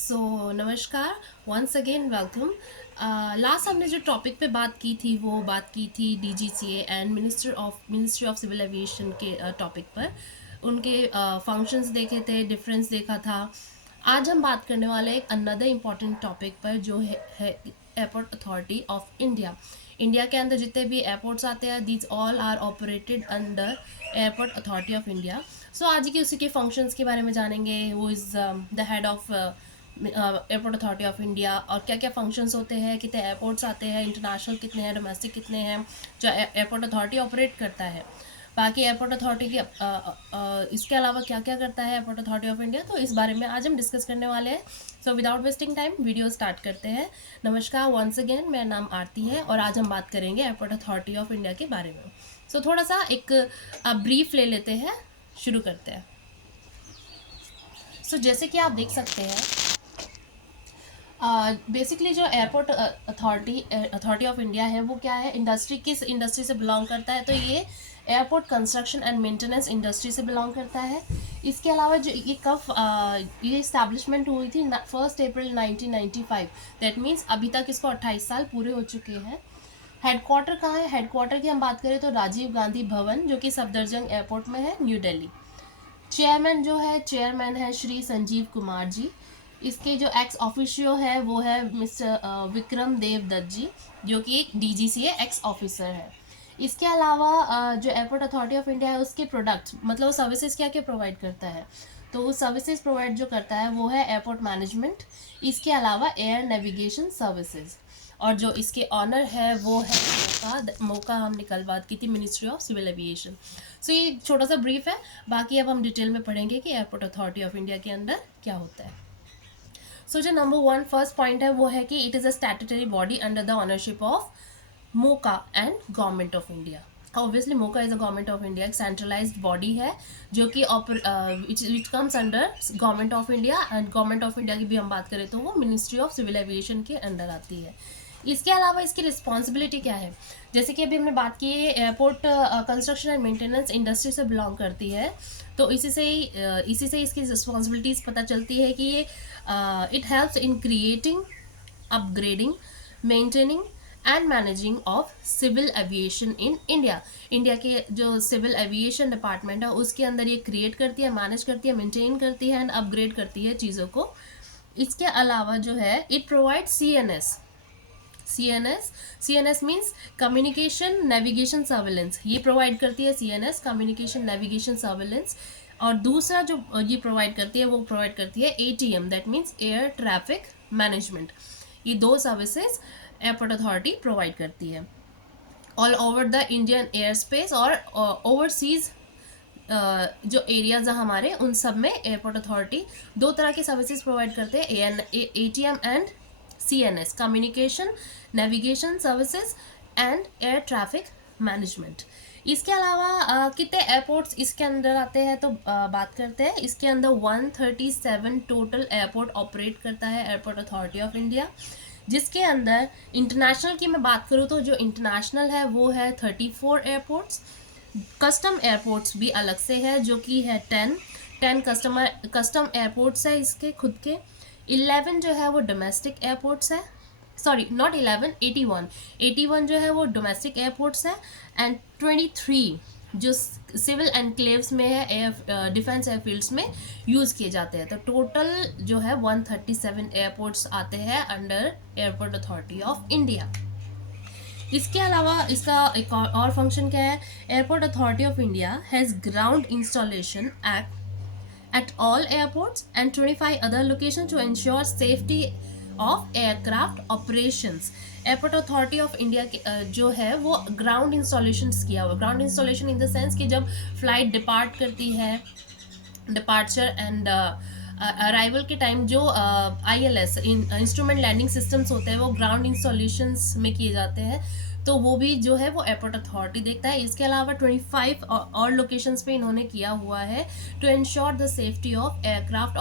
सो नमस्कार, once again welcome. Last हमने जो टॉपिक पे बात की थी वो बात की थी DGCA and ministry of civil aviation के टॉपिक पर। उनके फंक्शंस देखे थे, डिफरेंस देखा था। आज हम बात करने वाले एक अनदर इम्पॉर्टेंट टॉपिक पर जो है airport authority of India. India के अंदर जितने भी एयरपोर्ट्स आते हैं these all are operated under airport authority of India. So आज की उसी के फंक्शंस के बारे में जानेंगे। वो is the head of airport authority of India, और क्या क्या फंक्शंस होते हैं, कितने एयरपोर्ट्स आते हैं, इंटरनेशनल कितने हैं, डोमेस्टिक कितने हैं जो एयरपोर्ट अथॉरिटी ऑपरेट करता है। बाकी एयरपोर्ट अथॉरिटी की इसके अलावा क्या क्या करता है एयरपोर्ट अथॉरिटी ऑफ इंडिया, तो इस बारे में आज हम डिस्कस करने वाले हैं। So without wasting time video start करते हैं। नमस्कार, वंस अगेन मेरा नाम आरती है और आज हम बात करेंगे एयरपोर्ट अथॉरिटी ऑफ इंडिया के बारे में। सो थोड़ा सा एक ब्रीफ ले लेते हैं, शुरू करते हैं। सो जैसे कि आप देख सकते हैं, बेसिकली जो एयरपोर्ट अथॉरिटी ऑफ इंडिया है वो क्या है, इंडस्ट्री, किस इंडस्ट्री से बिलोंग करता है, तो ये airport construction and maintenance industry से बिलोंग करता है। इसके अलावा जो ये ये इस्टेब्लिशमेंट हुई थी 1 अप्रैल 1995। दैट मीन्स अभी तक इसको 28 साल पूरे हो चुके हैं। हेडक्वार्टर कहाँ है, हेडक्वार्टर की हम बात करें तो राजीव गांधी भवन जो कि सफदरजंग एयरपोर्ट में है, न्यू दिल्ली। चेयरमैन है श्री संजीव कुमार जी। इसके जो एक्स ऑफिशियो है वो है मिस्टर विक्रम देव दत्त जी, जो कि एक डीजीसीए एक्स ऑफिसर है। इसके अलावा जो एयरपोर्ट अथॉरिटी ऑफ इंडिया है उसके प्रोडक्ट्स, मतलब सर्विसेज क्या क्या प्रोवाइड करता है, तो वो सर्विसेज प्रोवाइड जो करता है वो है एयरपोर्ट मैनेजमेंट, इसके अलावा एयर नेविगेशन सर्विसेज, और जो इसके ऑनर है वो है मौका हमने कल बात की थी, मिनिस्ट्री ऑफ सिविल एविएशन। सो ये छोटा सा ब्रीफ है, बाकी अब हम डिटेल में पढ़ेंगे कि एयरपोर्ट अथॉरिटी ऑफ इंडिया के अंदर क्या होता है। सो जो नंबर 1 फर्स्ट पॉइंट है वो है कि it is a statutory body under the ownership of MoCA and government of India. Obviously MoCA is a government of India, एक सेंट्रलाइज्ड बॉडी है जो कि which comes under government of India, and government of India की भी हम बात करें तो वो मिनिस्ट्री ऑफ सिविल एविएशन के अंडर आती है। इसके अलावा इसकी रिस्पॉन्सिबिलिटी क्या है, जैसे कि अभी हमने बात की airport construction and maintenance industry से बिलोंग करती है, तो इसी से इसकी रिस्पॉन्सिबिलिटीज़ पता चलती है कि ये it helps in creating, upgrading, maintaining and managing of civil aviation in India. India के जो सिविल एविएशन डिपार्टमेंट है उसके अंदर ये क्रिएट करती है, मैनेज करती है, मेंटेन करती है एंड अपग्रेड करती है चीज़ों को। इसके अलावा जो है it provide CNS means communication navigation surveillance, ये प्रोवाइड करती है CNS, कम्युनिकेशन नेविगेशन सर्विलेंस। और दूसरा जो ये प्रोवाइड करती है वो प्रोवाइड करती है ATM, that means air traffic management. ये दो सर्विसेज एयरपोर्ट अथॉरिटी प्रोवाइड करती है all over the Indian air space और ओवरसीज जो एरियाज हैं हमारे, उन सब में एयरपोर्ट अथॉरिटी दो तरह की सर्विसेज प्रोवाइड करते हैं, ATM and CNS, communication navigation services and air traffic management. इसके अलावा कितने एयरपोर्ट्स इसके अंदर आते हैं, तो बात करते हैं। इसके अंदर 137 टोटल एयरपोर्ट ऑपरेट करता है एयरपोर्ट अथॉरिटी ऑफ इंडिया, जिसके अंदर इंटरनेशनल की मैं बात करूँ तो जो इंटरनेशनल है वो है 34 एयरपोर्ट्स। कस्टम एयरपोर्ट्स भी अलग से है जो कि है 10 कस्टम एयरपोर्ट्स है इसके खुद के। 11 जो है वो डोमेस्टिक एयरपोर्ट्स है, सॉरी नॉट 11, 81 जो है वो डोमेस्टिक एयरपोर्ट्स है, एंड 23 जो सिविल एनक्लेव्स में है, एयर डिफेंस एयरफील्ड्स में यूज़ किए जाते हैं। तो टोटल जो है 137 एयरपोर्ट्स आते हैं under airport authority of India. इसके अलावा इसका एक और फंक्शन क्या है, airport authority of India has ground installation act at all airports and 25 other locations to ensure safety of aircraft operations। Airport authority of India जो है वो ग्राउंड इंस्टॉलेशन किया हुआ, ground installation in the sense कि जब flight depart करती है, departure and arrival के टाइम जो ILS इंस्ट्रूमेंट लैंडिंग सिस्टम्स होते हैं वो ग्राउंड इंस्टॉलेशंस में किए जाते हैं, तो वो भी जो है वो एयरपोर्ट अथॉरिटी देखता है। इसके अलावा 25 और लोकेशंस पे इन्होंने किया हुआ है to ensure the safety of aircraft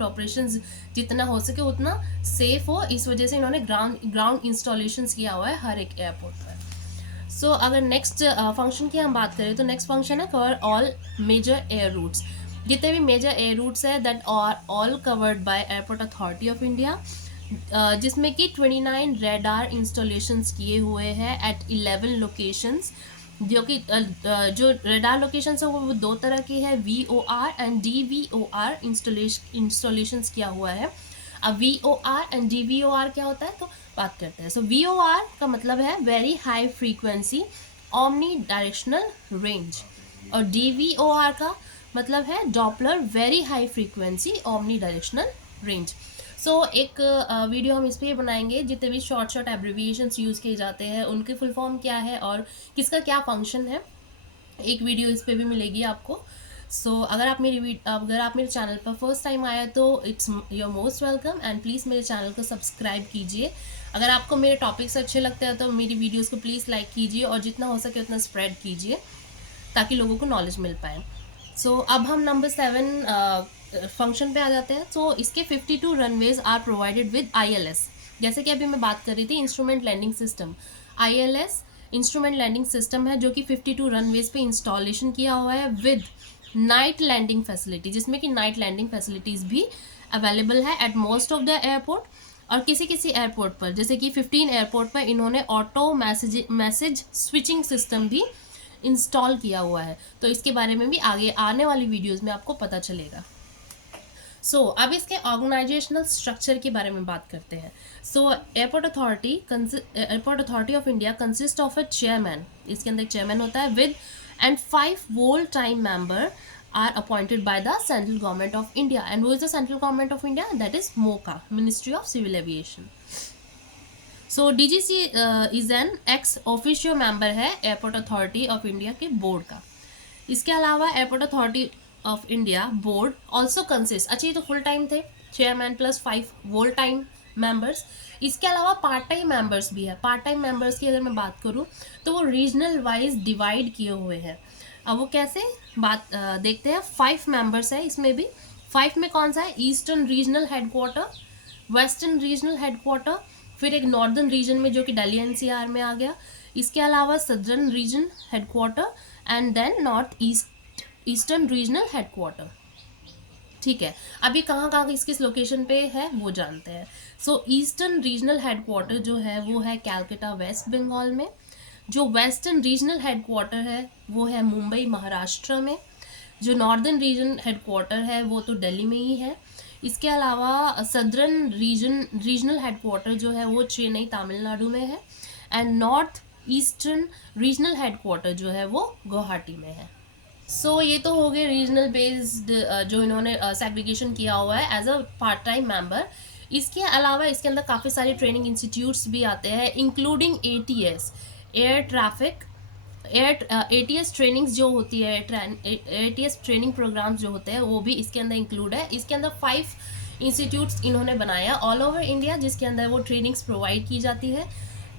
operations जितना हो सके उतना सेफ हो, इस वजह से इन्होंने ग्राउंड इंस्टॉलेशंस किया हुआ है हर एक एयरपोर्ट पर। सो अगर नेक्स्ट फंक्शन की हम बात करें तो नेक्स्ट फंक्शन है cover all major air routes. जितने भी मेजर एयर रूट्स है that are all covered by Airport authority of India, जिसमें कि 29 रेडार इंस्टॉलेशंस किए हुए हैं एट 11 लोकेशंस, जो कि जो रेडार लोकेशंस है वो दो तरह की है, VOR एंड DVOR इंस्टॉलेशंस किया हुआ है। अब VOR एंड DVOR क्या होता है तो बात करते हैं। सो VOR का मतलब है very high frequency omni directional range, और DVOR का मतलब है Doppler very high frequency omni directional range. So एक वीडियो हम इस पर बनाएंगे, जितने भी शॉर्ट एब्रिविएशंस यूज़ किए जाते हैं उनके फुल फॉर्म क्या है और किसका क्या फंक्शन है, एक वीडियो इस पे भी मिलेगी आपको। अगर आप मेरे चैनल पर फर्स्ट टाइम आया तो it's your most welcome, and please मेरे चैनल को सब्सक्राइब कीजिए। अगर आपको मेरे टॉपिक्स अच्छे लगते हैं तो मेरी वीडियोस को प्लीज़ लाइक कीजिए और जितना हो सके उतना स्प्रेड कीजिए ताकि लोगों को नॉलेज मिल पाए। अब हम नंबर 7 फंक्शन पे आ जाते हैं। इसके 52 runways are provided with ILS। जैसे कि अभी मैं बात कर रही थी instrument landing system, ILS instrument landing system है जो कि 52 रनवेज पे इंस्टॉलेशन किया हुआ है विद नाइट लैंडिंग फैसिलिटी, जिसमें कि नाइट लैंडिंग फैसिलिटीज़ भी अवेलेबल है at most of the airport. और किसी किसी एयरपोर्ट पर, जैसे कि 15 एयरपोर्ट पर इन्होंने ऑटो मैसेज स्विचिंग सिस्टम भी इंस्टॉल किया हुआ है। तो इसके बारे में भी आगे आने वाली वीडियोस में आपको पता चलेगा। अब इसके ऑर्गेनाइजेशनल स्ट्रक्चर के बारे में बात करते हैं। Airport authority of India consist of a chairman, इसके अंदर एक चेयरमैन होता है with and 5 whole time member are appointed by the central government of India. And वो is the central government of India, that is MOCA, ministry of civil aviation. DGC is an ex officio member है airport authority of India के board का। इसके अलावा airport authority of India board also consist, अच्छा ये तो full time थे, chairman plus 5 whole time members. इसके अलावा पार्ट टाइम मेंबर्स भी है। पार्ट टाइम मेंबर्स की अगर मैं बात करूँ तो वो रीजनल वाइज डिवाइड किए हुए हैं। अब वो कैसे देखते हैं। 5 मेंबर्स है इसमें भी। 5 में कौन सा है, eastern regional headquarter, western regional headquarter, फिर एक नॉर्दर्न रीजन में जो कि दिल्ली NCR में आ गया। इसके अलावा southern region headquarter and then north eastern regional headquarter. ठीक है, अभी कहाँ कहाँ किस किस लोकेशन पे है वो जानते हैं। ईस्टर्न रीजनल हेडक्वार्टर जो है वो है कैलकाटा वेस्ट बंगाल में। जो वेस्टर्न रीजनल हेडक्वार्टर है वो है मुंबई महाराष्ट्र में। जो नॉर्दर्न रीजन हेडक्वार्टर है वो तो दिल्ली में ही है। इसके अलावा सदर्न रीजनल हेडक्वार्टर जो है वो चेन्नई तमिलनाडु में है, and north eastern regional headquarter जो है वो गुवाहाटी में है। ये तो हो गए रीजनल बेस्ड जो इन्होंने सेग्रीगेशन किया हुआ है as a part time member. इसके अलावा इसके अंदर काफ़ी सारे ट्रेनिंग इंस्टीट्यूट्स भी आते हैं, including ATS air traffic ATS trainings जो होती है, ATS ट्रेनिंग प्रोग्राम्स जो होते हैं वो भी इसके अंदर इंक्लूड है। इसके अंदर 5 इंस्टीट्यूट्स इन्होंने बनाया ऑल ओवर इंडिया, जिसके अंदर वो ट्रेनिंग्स प्रोवाइड की जाती है।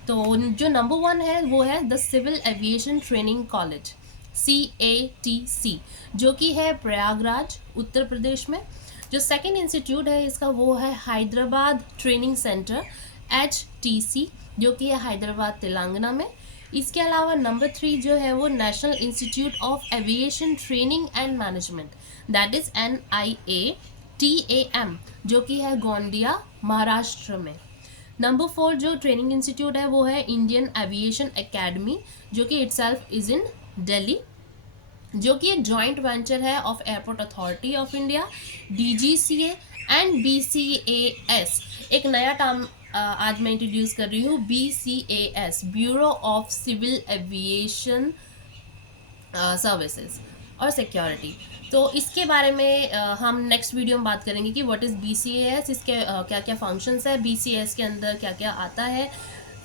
तो जो नंबर 1 है वो है the civil aviation training college, CATC, जो कि है प्रयागराज उत्तर प्रदेश में। जो सेकेंड इंस्टीट्यूट है इसका वो है हैदराबाद ट्रेनिंग सेंटर, HTC, जो कि है हैदराबाद तेलंगाना में। इसके अलावा नंबर 3 जो है वो national institute of aviation training and management, that is NIATAM, जो कि है गोंदिया महाराष्ट्र में। नंबर 4 जो ट्रेनिंग इंस्टीट्यूट है वो है इंडियन एविएशन एकेडमी, जो कि इटसेल्फ इज इन दिल्ली, जो कि एक जॉइंट वेंचर है of airport authority of India, DGCA and BCAS। एक नया टर्म आज मैं इंट्रोड्यूस कर रही हूँ, BCAS, bureau of civil aviation services और सिक्योरिटी। तो इसके बारे में हम नेक्स्ट वीडियो में बात करेंगे कि व्हाट इज़ BCAS, इसके क्या क्या फंक्शंस है, BCAS के अंदर क्या क्या आता है।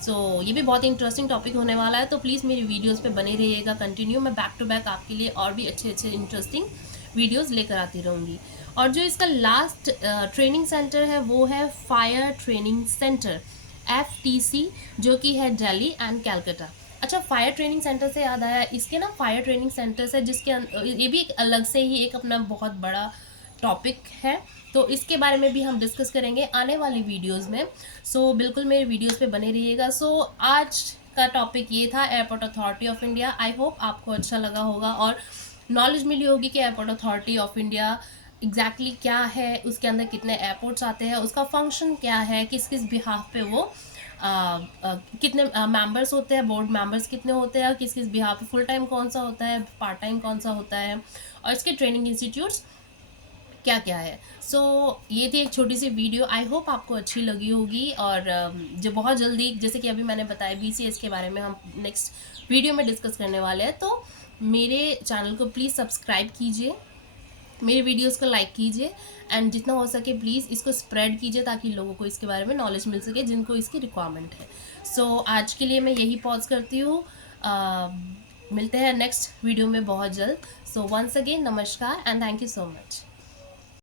ये भी बहुत इंटरेस्टिंग टॉपिक होने वाला है, तो प्लीज़ मेरी वीडियोस पे बने रहिएगा कंटिन्यू। मैं बैक टू बैक आपके लिए और भी अच्छे अच्छे इंटरेस्टिंग वीडियोस लेकर आती रहूँगी। और जो इसका लास्ट ट्रेनिंग सेंटर है वो है फायर ट्रेनिंग सेंटर, FTC, जो कि है दिल्ली एंड कैलकाटा। अच्छा, फायर ट्रेनिंग सेंटर से याद आया, इसके ना फायर ट्रेनिंग सेंटर्स है जिसके ये भी एक अलग से ही एक अपना बहुत बड़ा टॉपिक है, तो इसके बारे में भी हम डिस्कस करेंगे आने वाली वीडियोस में। बिल्कुल मेरे वीडियोस पे बने रहिएगा। आज का टॉपिक ये था airport authority of India. I hope आपको अच्छा लगा होगा और नॉलेज मिली होगी कि airport authority of India exactly क्या है, उसके अंदर कितने एयरपोर्ट्स आते हैं, उसका फंक्शन क्या है, किस किस बिहाफ पे वो कितने मेंबर्स होते हैं, बोर्ड मेंबर्स कितने होते हैं, और किस किस बिहाफ पे फुल टाइम कौन सा होता है, पार्ट टाइम कौन सा होता है, और इसके ट्रेनिंग इंस्टीट्यूट्स क्या क्या है। सो ये थी एक छोटी सी वीडियो, आई होप आपको अच्छी लगी होगी। और जो बहुत जल्दी, जैसे कि अभी मैंने बताया, BCS के बारे में हम नेक्स्ट वीडियो में डिस्कस करने वाले हैं, तो मेरे चैनल को प्लीज़ सब्सक्राइब कीजिए, मेरे वीडियोस को लाइक कीजिए, एंड जितना हो सके प्लीज़ इसको स्प्रेड कीजिए ताकि लोगों को इसके बारे में नॉलेज मिल सके जिनको इसकी रिक्वायरमेंट है। सो आज के लिए मैं यही पॉज करती हूँ। मिलते हैं नेक्स्ट वीडियो में बहुत जल्द। सो वंस अगेन नमस्कार and thank you so much.